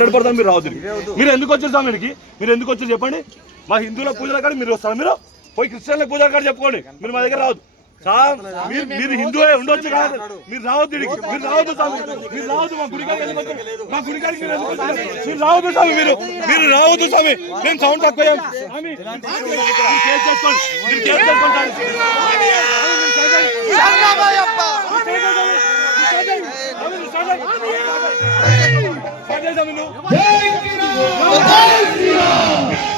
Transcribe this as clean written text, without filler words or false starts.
మీరు రావద్దు. మీరు ఎందుకు వచ్చారు స్వామికి? మీరు ఎందుకు వచ్చారు చెప్పండి. మా హిందువుల పూజల కాడ మీరు వస్తారు, మీరు పోయి క్రిస్టియన్ల పూజల కాడ చెప్పుకోండి. మీరు మా దగ్గర రావద్దు సార్. మీరు హిందువే ఉండొచ్చు కాదు, మీరు రావద్దు. మీరు రావద్దు స్వామి, మీరు రావద్దు. మా గుడికాడికి మా గుడికాడికి మీరు ఎందుకు వచ్చారు? మీరు రావద్దు స్వామి, మీరు రావద్దు స్వామి. మేము సౌండ్ తక్కువ కేసు చేసుకోండి, మీరు కేసు చేసుకోండి. జై శ్రీరామ్.